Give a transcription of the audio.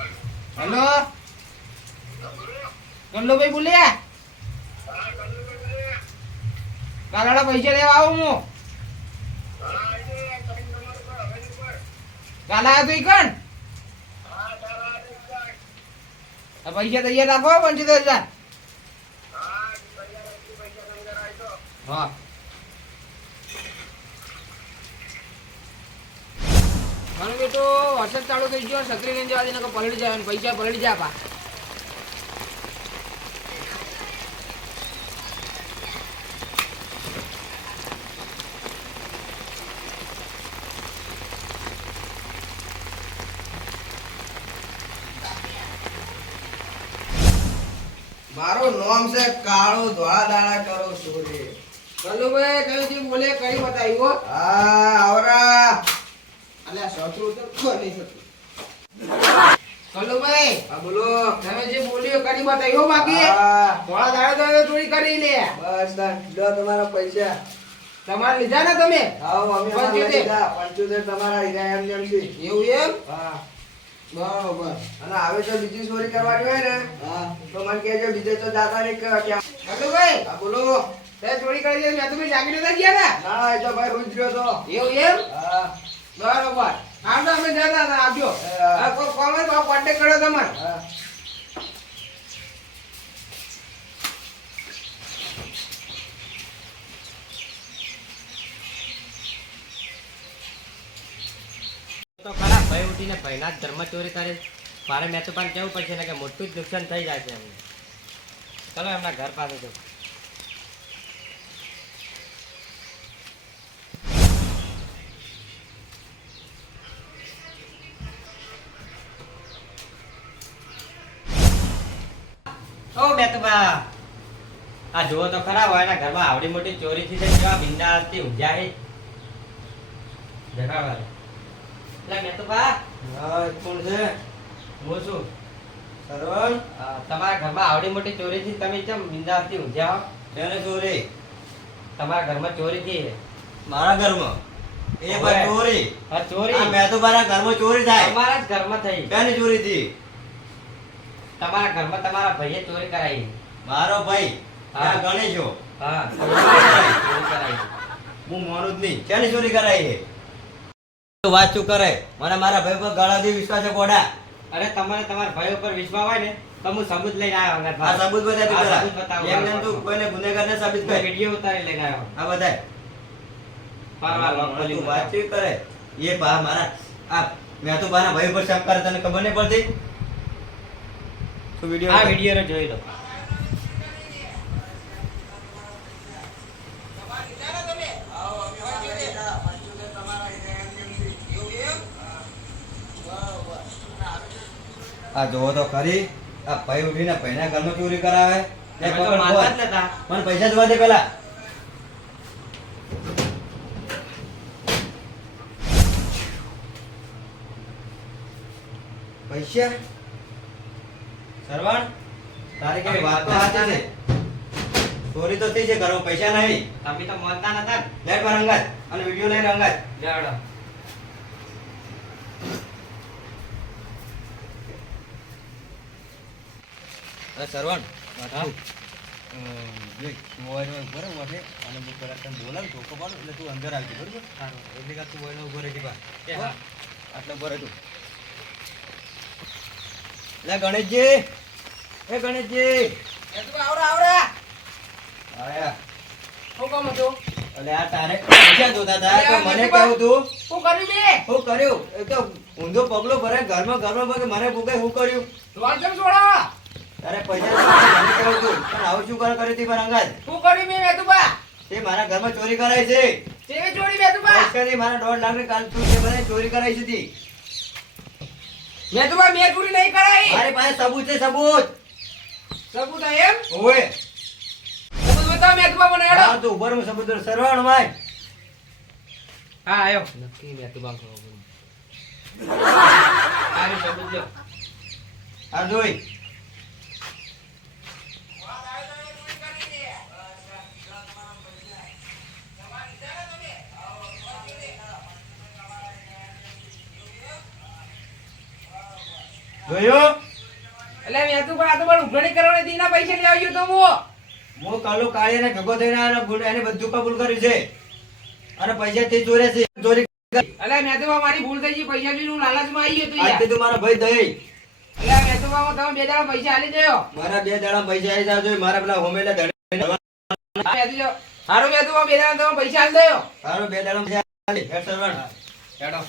Hello કલ્લુભાઈ બોલ્યા કાલાડા પૈસા લેવા આવું હું કાલે આવ્યો તો ઈ કણ પૈસા તૈયાર રાખો 75,000 હા મને બેટો વરસાદ ચાલુ થઈ ગયો છત્રી લઈને જવા દે નકર પલળી જાય પૈસા પલળી જાય પા મારું નામ છે કાળો ધોળા દાડા કરો સોરે કલ્લુભાઈ કયું થી બોલે કઈ બતાવ્યો હા આવરા અલ્યા સોચું તો કોઈ નહીં થતું કલ્લુભાઈ હા બોલો તમે જે બોલ્યો કરી બતાવ્યો બાકી હા થોડા દાડા તો ચોરી કરી લે બસ લો તમારા પૈસા તમારે લીધા ને તમે આવો અમે 75 તમારા હીરા એમ જેમ છે એવું એમ હા બરોબર અને હવે જો બીજી ચોરી કરવાની હોય ને હા તો મને કહેજો બીજે તો જાતા નહીં કે કલ્લુભાઈ હા બોલો તે ચોરી કરી લે મેં તમે જાગી નતા ગયા ને ના એ તો ભાઈ હુઈ ગયો તો એવું એમ હા બરોબર આમ તો અમે જતા હતા આવજો હા. કોઈ કોમેન્ટ માં કોન્ટેક્ટ કર્યો તમારે હા તો ખરા ભાઈ ઉઠીને ભાઈના જ ધર્મ ચોરી કરે મારે મેં તો પણ કેવું પડશે ને કે મોટું જ નુકસાન થઈ જાય છે એમને ચલો એમના ઘર પાસે જવું ઓ બેતુબા આ જુઓ તો ખરા હોય એના ઘરમાં આવડી મોટી ચોરી થઈ જાય કેવા બિંદાસથી ઊંઝા છે દેખાવા એટલે બેતુબા હા કોણ છે હું છું સરવણ તમારા ઘરમાં આવડી મોટી ચોરી થી તમે કેમ બિંદાસથી ઊંઝા હો તેને ચોરી તમારા ઘરમાં ચોરી થી મારા ઘરમાં એ ઓવે. ભાઈ ચોરી હા ચોરી આ મેં તો મારા ઘરમાં ચોરી થાય તમારા જ ઘરમાં થઈ કેની ચોરી થી તમારા ઘરમાં તમારા ભાઈએ ચોરી કરાવી મારો ભાઈ હા. આ ગણેશો હા ચોરી કરાવી હું માનું જ નહીં કેની ચોરી કરાઈ છે તું વાત શું કરે મને મારા ભાઈ પર ગાળાથી વિશ્વાસ છે કોડા અરે તમારે તમારા ભાઈ ઉપર વિશ્વાસ હોય ને તો હું સબૂત લઈને આવ્યો અંગત આ સબૂત બતાય તું આ પેલા. સબૂત બતાવો. એમ નેમ તું કોઈને ગુનેગાર ને સાબિત કર વિડીયો ઉતારી લઈને આવ્યો આ બતાય પારવા લોક ખોલી તું વાત શું કરે એ બા મારા આ મેં તો મારા ભાઈ પર શક કરે તને ખબર નહીં પડતી તું આ વિડિયો વિડીયો જોઈ લો આ જોવો તો ખરી આ ભાઈ ઉઠીને ભાઈના ઘરમાં ચોરી કરાવે લે તમે તો પકડ માનતા બોલ. જ નતા મને પૈસા જોવા દે પેલા પૈસા સરવણ તારી કઈ વાત તો સાચી છે ચોરી તો થઈ છે ઘરમાં પૈસા નહીં તમે તો માનતા નતા ને લેટ પર અંગાત અને વિડિયો લઈને અંગાત લેવડો અરે સરવણ હા. દેખ મોબાઈલ માં ઉભો રહે મોઢે અને હું પેલા તને બોલાવ ધોકો પાડું એટલે તું અંદર આવજો બરોબર સારું. એટલે કે તું મોબાઈલ ઉભો રહે ટીપા કે હા. આટલે ઉભો રહે તું લે ગણેશજી એ ગણેશજી આવરા આવરા આયા શું કામ હતું એટલે આ તારે પૈસા જોતા હતા તો મને કહું તું શું કર્યું બે શું કર્યું એ તો ઊંધો પગલો ભરે ઘરમાં ભરે મને પૂકે શું કર્યું લોન કેમ છોડા તારે પૈસા જોતા મને કહું તું પણ આવું શું કરે હતી પણ અંગાજ શું કર્યું બે મેતુબા તે મારા ઘરમાં ચોરી કરાઈ છે કેવી ચોરી મેતુબા પૈસાથી મારા 1.5 લાખ ની કાલ તું તે બધા ચોરી કરાઈ છે તી. મેતુબા મેં ચોરી નહીં કરાઈ મારી પાસે સબૂત છે સબૂત સબૂત આ એમ ઓય સબૂત બતાવ મેતુબા મને હેડો હા તો ઉપર હું સબૂત સરવાણ માય હા આયો નક્કી મેં તું બાંકો આરી સબૂત લ્યો આ જોઈ જોયો? એટલે મેં તો આ તો પણ ઉઘરાણી કરવાની હતી, એના પૈસા લેવા ગયો તો હું. હું કાલો કાળીને ભેગો થઈને આને એને બધું કબૂલ કર્યું છે અને પૈસા તે ચોરે છે ચોરી કરી. એટલે મેં તો મારી ભૂલ થઈ ગઈ, પૈસા જોઈને હું લાલચમાં આવી ગયો તો યાર. આજથી તું મારો ભાઈ દઈ. એટલે મેં તો તમે 2 દાડા પૈસા આલી દેજો. મારા 2 દાડા પૈસા આવી જાવ જોઈએ. મારા પેલા હોમેલા ધડે હારું મેં તો 2 દાડા તમે પૈસા આલી દેજો. તારો 2 દાડા પૈસા આલી. હેડ સરવણ. હેડો.